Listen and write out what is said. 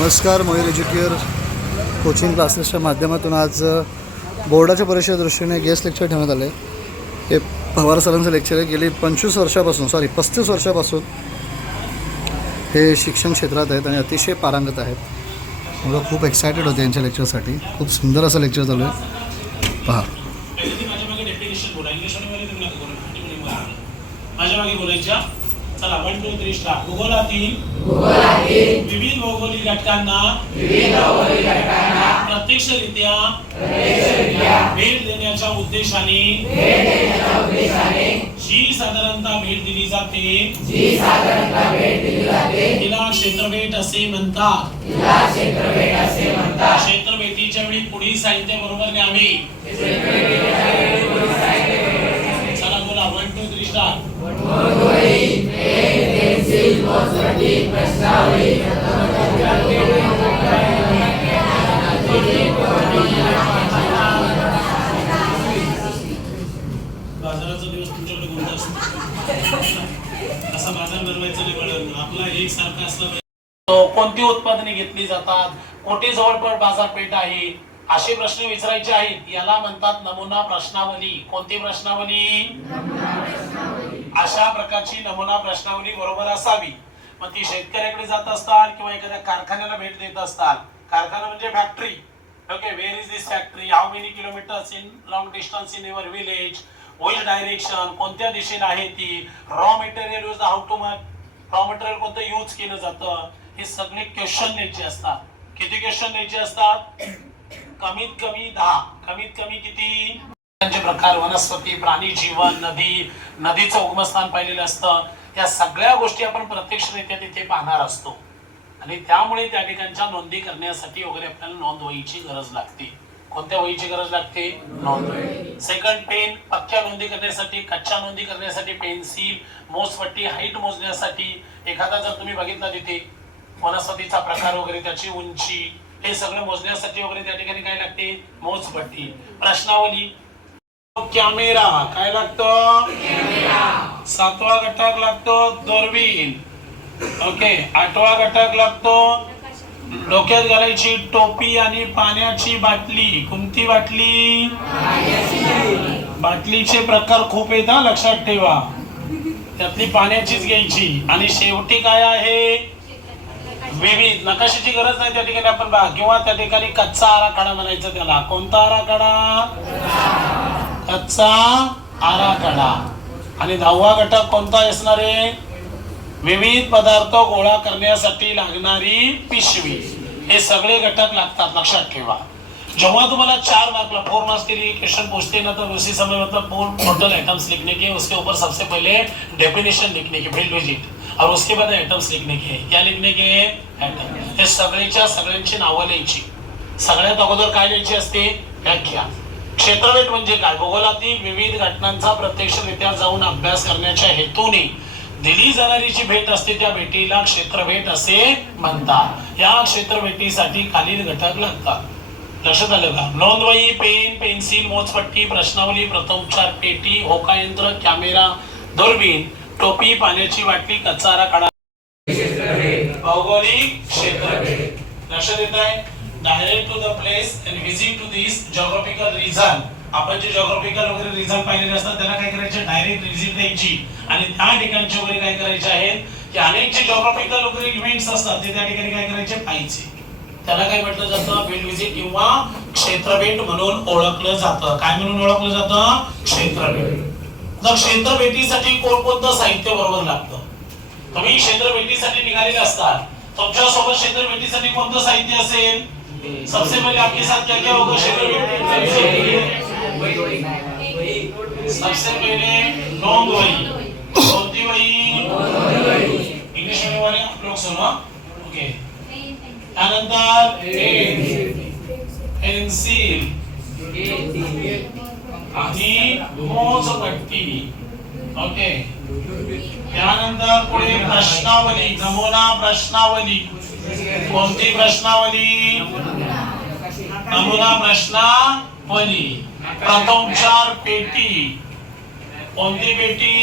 नमस्कार, Mayur Educare coaching क्लासेसच्या माध्यमातून आज बोर्डाच्या परीक्षेच्या दृष्टीने गेस्ट लेक्चर ठेवण्यात आले. हे पवार सरांचं लेक्चर आहे. गेली 35 वर्षापासून हे शिक्षण क्षेत्रात आहेत आणि अतिशय पारंगत आहेत. मला खूप एक्सायटेड होते यांच्या लेक्चरसाठी. खूप सुंदर असं लेक्चर चालू आहे. पहा. चला 1 2 3 स्टार्ट. भूगोलातील विविध भौगोलिक घटकांना प्रत्यक्षरित्या भेट देण्याच्या उद्देशाने जी साधारणतः भेट दिली जाते तिला क्षेत्रभेट असे म्हणतात. क्षेत्रभेटीच्या वेळी पुढील साहित्य बरोबर न्यावे. चला बोला 1 2 3 स्टार्ट. बाजाराचा दिवस तुमच्याकडे कोणता असतो? असा बाजार भरवायचा नाही पडत. आपला एक सारखा असला पाहिजे. कोणती उत्पादने घेतली जातात, कोठे जवळपास बाजारपेठ आहे, असे प्रश्न विचारायचे आहेत. याला म्हणतात नमुना प्रश्नावली. कोणती प्रश्नावली? अशा प्रकारची नमुना प्रश्नावली बरोबर असावी. मग ती शेतकऱ्याकडे जात असतात किंवा एखाद्या कारखान्याला भेट देत असतात. कारखाना म्हणजे factory. Okay, where is this factory, how many kilometres in long distance in your village, which direction, कोणत्या दिशेने आहे ती, raw material use, how too much raw material कोणतं यूज केलं जातं, हे सगळे क्वेश्चन द्यायचे असतात. किती क्वेश्चन द्यायचे असतात? कमीत कमी 10. कमीत कमी किती? प्रकार, वनस्पती, प्राणी जीवन, नदीचं उगमस्थान पाहिलेलं असतं. या सगळ्या गोष्टी आपण प्रत्यक्षरित्या तिथे पाहणार असतो आणि त्यामुळे त्या ठिकाणच्या नोंदी करण्यासाठी वगैरे आपल्याला नोंद वहीची गरज लागते. कोणत्या वहीची गरज लागते? नोंद वही. Second, pen. पक्क्या नोंदी करण्यासाठी, कच्च्या नोंदी करण्यासाठी पेन्सिल, मोजपट्टी, हाईट मोजण्यासाठी. एखादा जर तुम्ही बघितला तिथे वनस्पतीचा प्रकार वगैरे, त्याची उंची, हे सगळं मोजण्यासाठी वगैरे त्या ठिकाणी काय लागते? मोजपट्टी. प्रश्नावली. कॅमेरा काय लागतो? 7वा घटक लागतो दुर्बीण. ओके, 8वा घटक लागतो डोक्यात घालायची टोपी आणि पाण्याची बाटली. कोणती बाटली? बाटलीचे प्रकार खूप आहेत, लक्षात ठेवा. त्यातली पाण्याचीच घ्यायची. आणि शेवटी काय आहे? विविध. नकाशाची गरज नाही त्या ठिकाणी आपण बघा, किंवा त्या ठिकाणी कच्चा आराखडा म्हणायचा त्याला. कोणता आराखडा? कच्चा आराखडा. आणि 10वा घटक कोणता असणार आहे? विविध पदार्थ गोळा करण्यासाठी लागणारी पिशवी. हे सगळे घटक लागतात, लक्षात ठेवा. जेव्हा तुम्हाला 4 मार्कला 4 मार्क्स के लिए क्वेश्चन पूछते ना, तो उसी समय मतलब टोटल आइटम्स लिखने के, उसके ऊपर सबसे पहले डेफिनेशन लिखने के, फील्ड विजिट, और उसके बाद आइटम्स लिखने के. क्या लिखने के? आइटम. हे सगळ्यांची नावं लिहायची. सगळ्यात अगोदर काय लिहायची असते? व्याख्या. क्षेत्रभेट म्हणजे काय? भूगोलातील विविध घटनांचा प्रत्यक्षरित्या जाऊन अभ्यास करण्याच्या हेतूने दिली जाणारी जी भेट असते त्या भेटीला क्षेत्रभेट असे म्हणतात. या क्षेत्रभेटीसाठी खालील घटक लागतात. लक्षात आलं का? नोंदवही, पेन, पेन्सिल, मोजपट्टी, प्रश्नावली, प्रथमोपचार पेटी, होकायंत्र, कॅमेरा, दुर्बीण, टोपी, पाण्याची बाटली, कच्चा आराखडा. भौगोलिक क्षेत्रभेट. लक्षात येत आहे? Direct to the place and visit to this geographical region. आपण जे जिओग्राफिकल वगैरे रिजन पाहिलेले असतात त्याला काय करायचे? डायरेक्ट व्हिजिट द्यायची. आणि त्या ठिकाणचे वगैरे काय करायचे आहेत की अनेक जे जिओग्राफिकल वगैरे इव्हेंट्स असतात ते त्या ठिकाणी काय करायचे? पाहायचे. त्याला काय म्हटलं जातं? फील्ड व्हिजिट किंवा क्षेत्रभेट म्हणून ओळखलं जातं. काय म्हणून ओळखलं जातं? क्षेत्रभेट. तर क्षेत्रभेटीसाठी कोणकोणतं साहित्य बरोबर लागतं? तुम्ही क्षेत्रभेटीसाठी निघालेले असतात, तुमच्या सोबत क्षेत्रभेटीसाठी कोणतं साहित्य असेल? सबसे पहले आपके साथ क्या क्या होगा क्षेत्रभेटी? सबसे पहले नोंद वही. कोणती वही? इंग्लिश मीडियम वाले आप लोग सुनो. ओके. त्यानंतर पेन्सिल आणि मोजपट्टी. ओके. त्यानंतर पुढे प्रश्नावली, नमुना प्रश्नावली. कोणती प्रश्नावली? नमुना प्रश्नावली. प्रथमोपचार पेटी. कोणती पेटी?